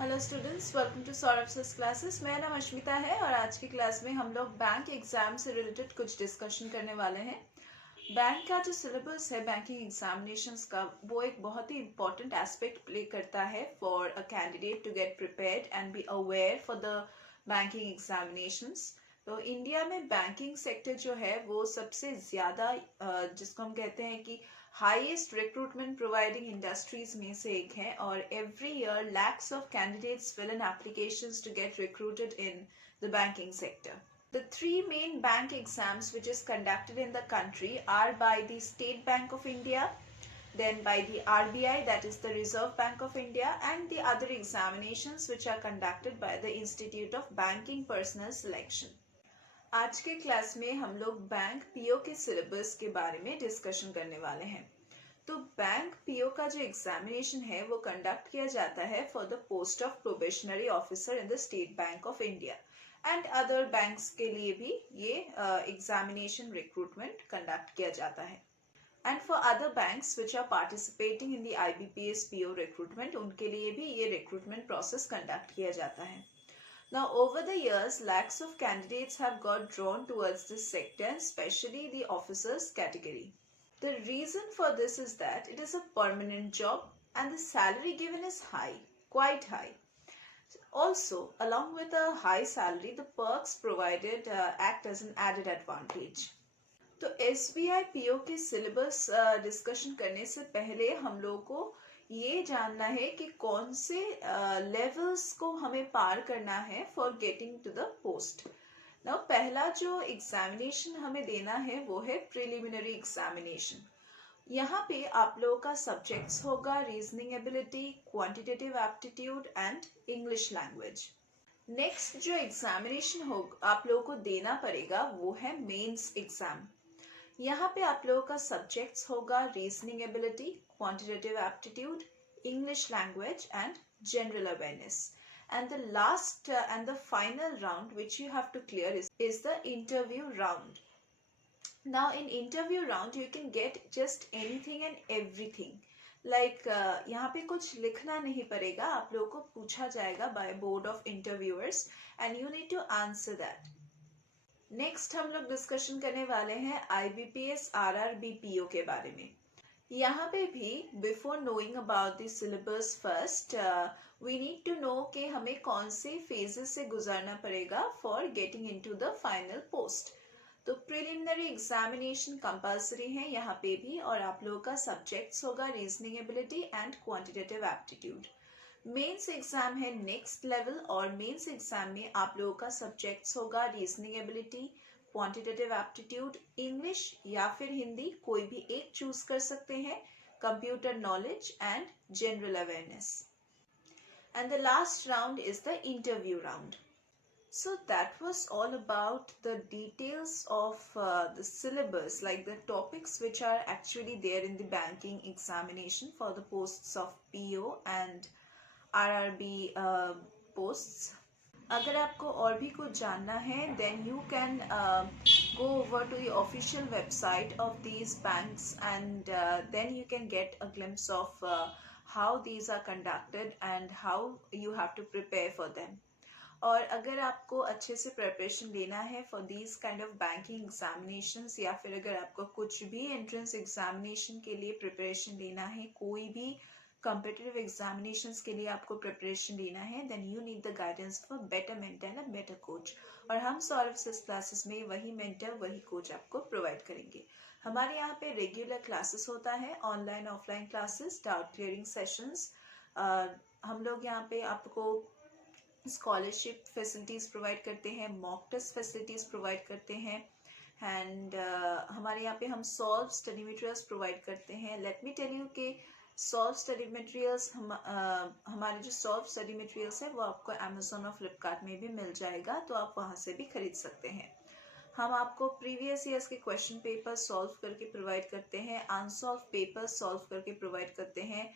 Hello students, welcome to Saurabh classes. मेरा नाम अश्मिता है और आज की क्लास में हम लोग बैंक एग्जाम से रिलेटेड कुछ डिस्कशन करने वाले हैं। बैंक का जो सिलेबस है बैंकिंग एग्जामिनेशंस का, वो एक बहुत ही इंपॉर्टेंट एस्पेक्ट प्ले करता है for a candidate to get prepared and be aware for the banking examinations. तो इंडिया में बैंकिंग सेक्टर जो है वो सबसे ज़्यादा जिसको हम कहते हैं कि हाईएस्ट रिक्रूटमेंट प्रोवाइडिंग इंडस्ट्रीज में से एक है, और every year lakhs of candidates fill in applications to get recruited in the banking sector. The three main bank exams which is conducted in the country are by the State Bank of India, then by the RBI, that is the Reserve Bank of India, and the other examinations which are conducted by the Institute of Banking Personnel Selection. आज के class में हम लोग bank PO के syllabus के बारे में discussion करने वाले हैं। तो बैंक पीओ का जो एग्जामिनेशन है वो कंडक्ट किया जाता है for the post of probationary officer in the state bank of India, and other banks के लिए भी ये एग्जामिनेशन रिक्रूटमेंट कंडक्ट किया जाता है। And for other banks which are participating in the IBPS PO recruitment, उनके लिए भी ये रिक्रूटमेंट प्रोसेस कंडक्ट किया जाता है। Now, over the years, lakhs of candidates have got drawn towards this sector, especially the officers category. The reason for this is that it is a permanent job and the salary given is high, quite high. Also, along with a high salary, the perks provided act as an added advantage. तो SBI PO के syllabus discussion करने से पहले हम लोगों को ये जानना है कि कौन से लेवल्स को हमें पार करना है for getting to the post. Now पहला जो एग्जामिनेशन हमें देना है वो है प्रिलिमिनरी एग्जामिनेशन। यहाँ पे आप लोगों का सब्जेक्ट्स होगा reasoning ability, quantitative aptitude and English language. Next जो एग्जामिनेशन होगा आप लोगों को देना पड़ेगा वो है मेंस एग्जाम। यहाँ पे आप लोगों का सब्जेक्ट्स होगा reasoning ability, quantitative aptitude, English language and general awareness. And the last and the final round which you have to clear is the interview round. Now in interview round you can get just anything and everything. Like यहाँ पे कुछ लिखना नहीं पड़ेगा, आप लोगों को पूछा जाएगा by board of interviewers and you need to answer that. Next हम लोग डिस्कशन करने वाले हैं IBPS RRB PO के बारे में। यहाँ पे भी before knowing about the syllabus first we need to know कि हमें कौन से फेजेस से गुजरना पड़ेगा for getting into the final post. तो प्रिलिमिनरी एग्जामिनेशन कंपल्सरी है यहाँ पे भी, और आप लोगों का सब्जेक्ट्स होगा reasoning ability and quantitative aptitude. Mains exam है नेक्स्ट लेवल, और मेंस एग्जाम में आप लोगों का सब्जेक्ट्स होगा reasoning ability, quantitative aptitude, English या फिर हिंदी, कोई भी एक चूज कर सकते हैं, computer knowledge and general awareness. And the last round is the interview round. So that was all about the details of the syllabus, like the topics which are actually there in the banking examination for the posts of PO and RRB posts. अगर आपको और भी कुछ जानना है then you can go over to the official website of these banks and then you can get a glimpse of how these are conducted and how you have to prepare for them. और अगर आपको अच्छे से preparation लेना है for these kind of banking examinations, या फिर अगर आपको कुछ भी एंट्रेंस एग्जामिनेशन के लिए प्रिपरेशन लेना है, कोई भी कॉम्पिटिटिव एग्जामिनेशंस के लिए आपको प्रिपरेशन लेना है, then you need the guidance for better mentor and a better coach. और हम सौरभ क्लासेस में वही मेंटर वही कोच आपको प्रोवाइड करेंगे। हमारे यहाँ पे रेगुलर क्लासेस होता है, online offline classes, doubt clearing sessions. हम लोग यहाँ पे आपको स्कॉलरशिप फैसिलिटीज़ प्रोवाइड करते हैं, मॉक टेस्ट फैसिलिटीज़ प्रोवाइड करते हैं, एंड हमारे यहाँ पे हम सॉल्व स्टडी मटेरियल्स प्रोवाइड करते हैं। लेट मी टेल यू कि सॉल्व स्टडी मटेरियल्स हमारे जो सॉल्व स्टडी मटेरियल्स है वो आपको अमेजोन और फ्लिपकार्ट में भी मिल जाएगा, तो आप वहाँ से भी खरीद सकते हैं। हम आपको प्रीवियस ईयर्स के क्वेश्चन पेपर सॉल्व करके प्रोवाइड करते हैं, अनसॉल्व पेपर सॉल्व करके प्रोवाइड करते हैं।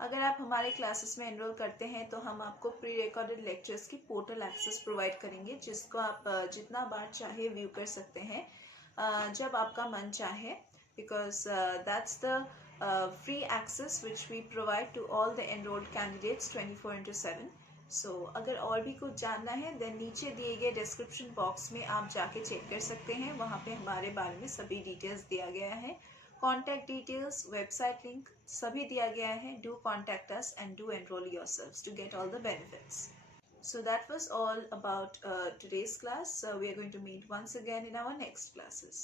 अगर आप हमारे क्लासेस में एनरोल करते हैं तो हम आपको प्री रिकॉर्डेड लेक्चर्स की पोर्टल एक्सेस प्रोवाइड करेंगे, जिसको आप जितना बार चाहे व्यू कर सकते हैं जब आपका मन चाहे, because that's the free access which we provide to all the enrolled candidates 24/7. अगर और भी कुछ जानना है देन नीचे दिए गए डिस्क्रिप्शन बॉक्स में आप जाके चेक कर सकते हैं, वहाँ पे हमारे बारे में सभी डिटेल्स दिया गया है, कॉन्टैक्ट डिटेल्स, वेबसाइट लिंक सभी दिया गया है. Do contact us and do enrol yourselves to get all the benefits. So that was all about today's class. We are going to meet once again in our next classes.